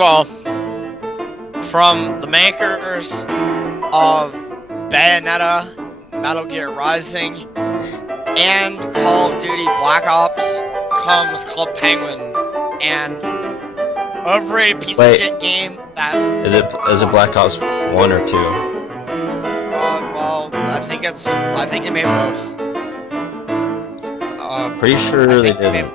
Well, from the makers of Bayonetta, Metal Gear Rising, and Call of Duty Black Ops comes Club Penguin, and over a piece of shit game that is it Black Ops 1 or 2? Well, I think they made both. Pretty sure they didn't.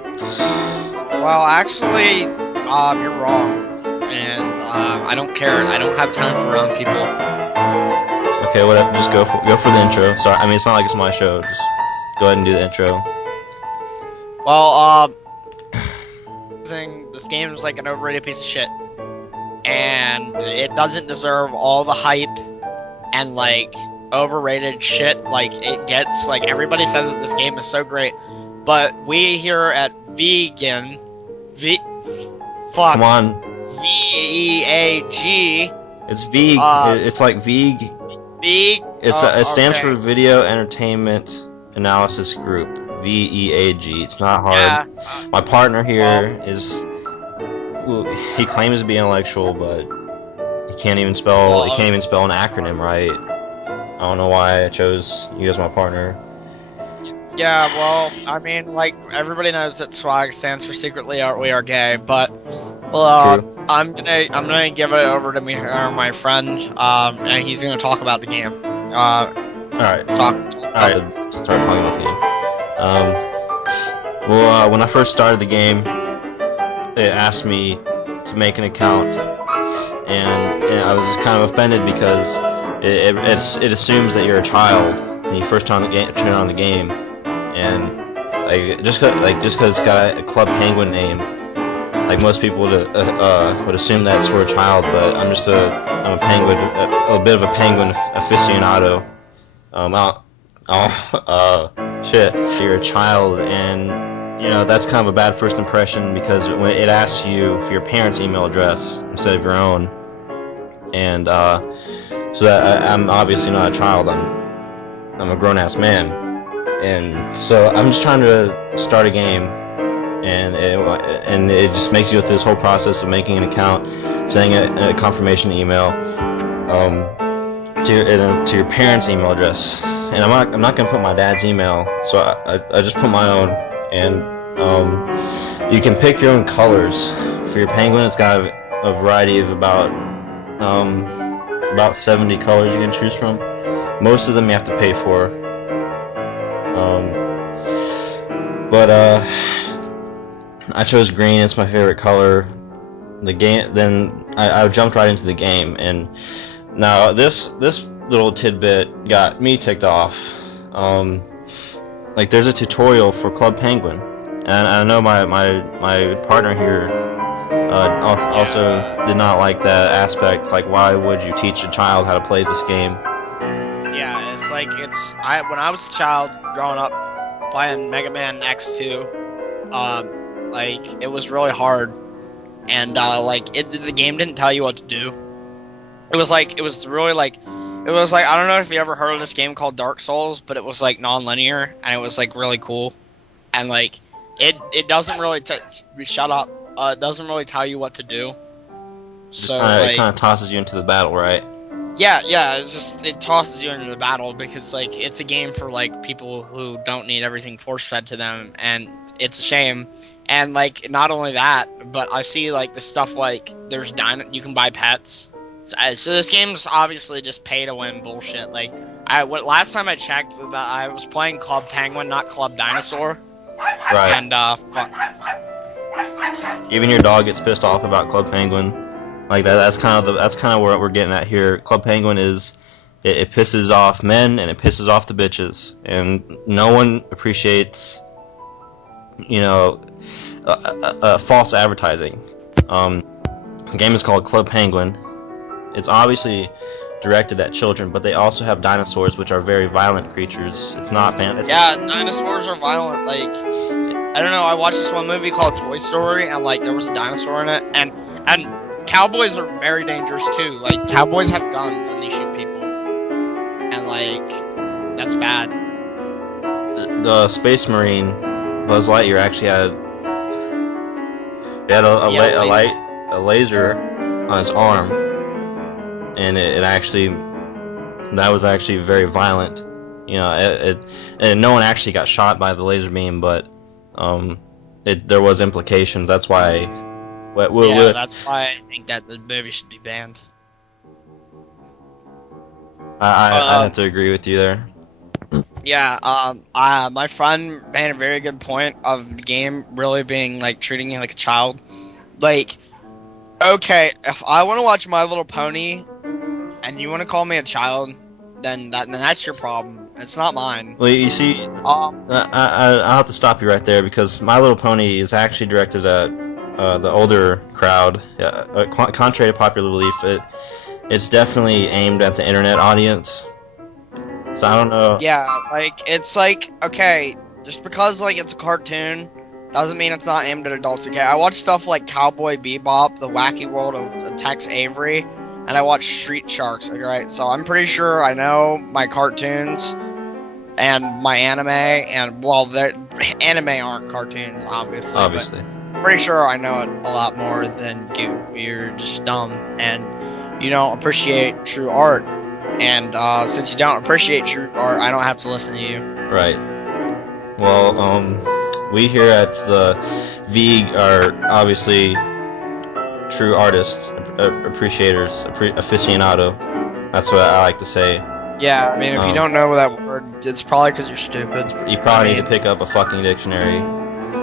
Well, actually, you're wrong, and I don't care. I don't have time for wrong people. Okay, whatever. Just go for the intro. Sorry, I mean it's not like it's my show. Just go ahead and do the intro. Well, this game is like an overrated piece of shit, and it doesn't deserve all the hype and like overrated shit like it gets. Like everybody says that this game is so great, but we here at Vegan, Come on. VEAG. It's VEG. It's like VEG. VEG. It stands for Video Entertainment Analysis Group. VEAG. It's not hard. Yeah, My partner here he claims to be intellectual, but he can't even spell an acronym right. I don't know why I chose you as my partner. Yeah, well, I mean, like everybody knows that SWAG stands for Secretly We Are Gay, but I'm gonna give it over to my friend, and he's gonna talk about the game. All right. Start talking about the game. When I first started the game, it asked me to make an account, and I was kind of offended because it assumes that you're a child when you first turn on the game, and just because it's got a Club Penguin name, like most people would assume that it's for a child, but I'm a penguin, a bit of a penguin aficionado. Shit, you're a child, and that's kind of a bad first impression because when it asks you for your parents' email address instead of your own, and so that I'm obviously not a child. I'm a grown-ass man, and so I'm just trying to start a game, and it just makes you go through this whole process of making an account, sending a confirmation email to your parents' email address. And I'm not gonna put my dad's email, so I just put my own. And you can pick your own colors for your penguin. It's got a variety of about 70 colors you can choose from. Most of them you have to pay for. But I chose green. It's my favorite color. The game. Then I jumped right into the game, and now this little tidbit got me ticked off. Like there's a tutorial for Club Penguin, and I know my partner here also did not like that aspect. Like, why would you teach a child how to play this game? Yeah, it's like when I was a child growing up playing Mega Man X2, like it was really hard, and the game didn't tell you what to do. It was like I don't know if you ever heard of this game called Dark Souls, but it was like non-linear, and it was like really cool, and like it doesn't really shut up. It doesn't really tell you what to do. So it kind of tosses you into the battle, right? Yeah. It tosses you into the battle because like it's a game for like people who don't need everything force-fed to them, and it's a shame. And like not only that, but I see like the stuff like there's you can buy pets. So this game's obviously just pay-to-win bullshit. Like, last time I checked, that I was playing Club Penguin, not Club Dinosaur. Right. And fuck. Even your dog gets pissed off about Club Penguin, like that. That's kind of what we're getting at here. Club Penguin is it pisses off men and it pisses off the bitches, and no one appreciates false advertising. The game is called Club Penguin. It's obviously directed at children, but they also have dinosaurs, which are very violent creatures. It's not fantasy. Yeah, dinosaurs are violent. Like, I don't know. I watched this one movie called Toy Story, and like there was a dinosaur in it, and cowboys are very dangerous too. Like, cowboys have guns and they shoot people, and like that's bad. The Space Marine Buzz Lightyear actually had a laser. on his arm, and it actually, that was actually very violent. You know, and no one actually got shot by the laser beam, but there was implications. That's why. Yeah, that's why I think that the movie should be banned. I have to agree with you there. Yeah, my friend made a very good point of the game really being like treating you like a child. Like, okay, if I want to watch My Little Pony and you want to call me a child, then that's your problem. It's not mine. Well, you see, I'll have to stop you right there because My Little Pony is actually directed at the older crowd. Contrary to popular belief, it's definitely aimed at the internet audience. So I don't know. Yeah, like it's like okay, just because like it's a cartoon doesn't mean it's not aimed at adults. Okay, I watch stuff like Cowboy Bebop, The Wacky World of Tex Avery, and I watch Street Sharks. Okay, right, so I'm pretty sure I know my cartoons and my anime, and well, anime aren't cartoons, obviously. Obviously. But I'm pretty sure I know it a lot more than you. You're just dumb and you don't appreciate true art. And since you don't appreciate true art, I don't have to listen to you. Right. Well, we here at the VEG are obviously true artists, appreciators, aficionado. That's what I like to say. Yeah, I mean, if you don't know that word, it's probably because you're stupid. You probably need to pick up a fucking dictionary.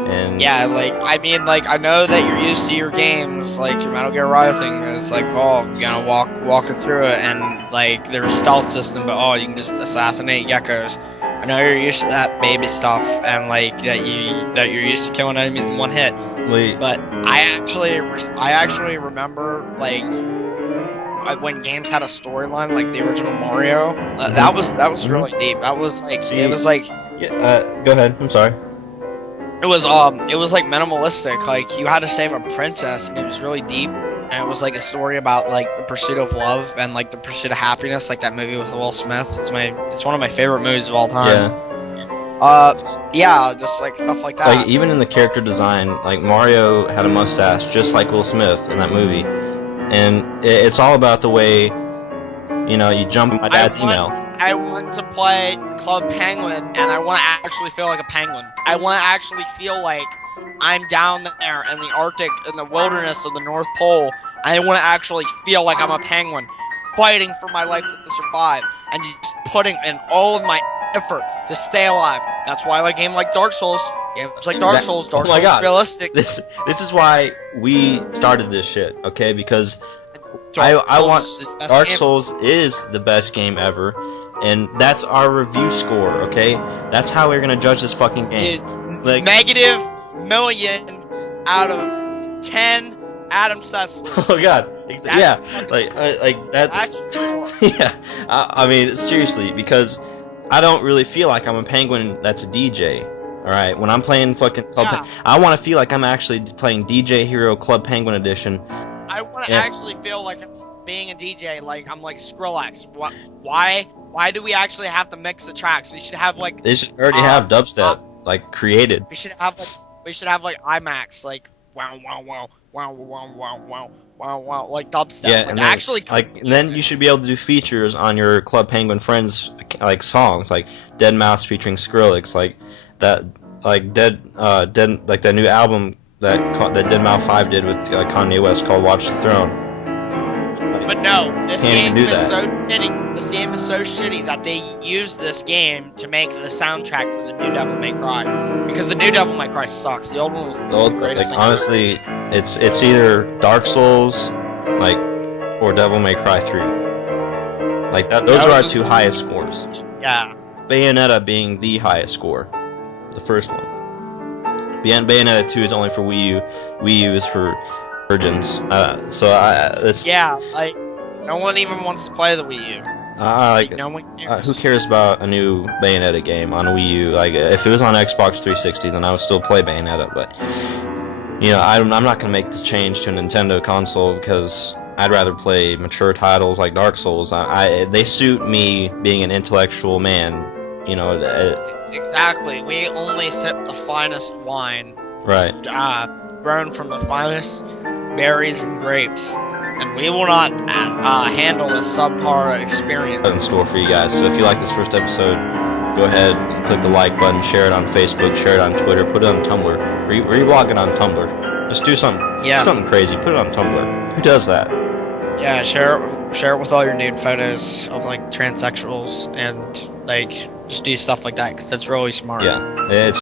And yeah, like, I mean, like, I know that you're used to your games, like your Metal Gear Rising. It's like, oh, you gotta walk us through it, and like there's a stealth system, but oh, you can just assassinate geckos. I know you're used to that baby stuff, and like that you're used to killing enemies in one hit. But I actually remember like when games had a storyline, like the original Mario. That was really deep. That was like it was like. Go ahead. I'm sorry. It was like minimalistic. Like you had to save a princess, and it was really deep. And it was like a story about like the pursuit of love and like the pursuit of happiness, like that movie with Will Smith. It's one of my favorite movies of all time. Yeah, just like stuff like that. Like even in the character design, like Mario had a mustache just like Will Smith in that movie, and it's all about the way, you know, you jump in my dad's email. I want to play Club Penguin, and I want to actually feel like a penguin. I want to actually feel like I'm down there in the Arctic, in the wilderness of the North Pole. I want to actually feel like I'm a penguin, fighting for my life to survive, and just putting in all of my effort to stay alive. That's why I like games like Dark Souls. Games like Dark Souls. Dark Souls is realistic. This is why we started this shit, okay? Because I want Dark Souls is the best game ever. And that's our review score, okay? That's how we're gonna judge this fucking game. Like, -1,000,000 out of 10 Adam Sessler. Oh god, yeah, like that's yeah. I mean, seriously, because I don't really feel like I'm a penguin that's a DJ. All right, when I'm playing fucking Club, I want to feel like I'm actually playing DJ Hero Club Penguin Edition. I want to actually feel like I'm being a DJ, like I'm like Skrillex. Why do we actually have to mix the tracks? We should have like they should already have dubstep like created. We should have like IMAX, like wow wow wow wow wow wow wow wow wow, like dubstep. Yeah, like, and then, actually and then you should be able to do features on your Club Penguin friends, like songs like Dead Mouse featuring Skrillex, like that, like Dead like that new album that Dead Mouse 5 did with Kanye West called Watch the Throne. But no, this game is so shitty. This game is so shitty that they used this game to make the soundtrack for the new Devil May Cry. Because the new Devil May Cry sucks. The old one was the greatest thing honestly, it's either Dark Souls, like, or Devil May Cry 3. Like that. Those are our two highest scores. Yeah. Bayonetta being the highest score, the first one. Bayonetta 2 is only for Wii U. Wii U is for virgins. Yeah, like no one even wants to play the Wii U. Like no one cares. Who cares about a new Bayonetta game on a Wii U? Like if it was on Xbox 360, then I would still play Bayonetta. But you know, I'm not gonna make this change to a Nintendo console because I'd rather play mature titles like Dark Souls. They suit me being an intellectual man. You know. Exactly. We only sip the finest wine. Right. Grown from the finest berries and grapes and we will not handle a subpar experience. In store for you guys. So if you like this first episode, go ahead and click the like button, share it on Facebook, share it on Twitter, put it on Tumblr. Reblog it on Tumblr. Just do something crazy. Put it on Tumblr. Who does that? Yeah, share it with all your nude photos of like transsexuals and like just do stuff like that because that's really smart. Yeah, it's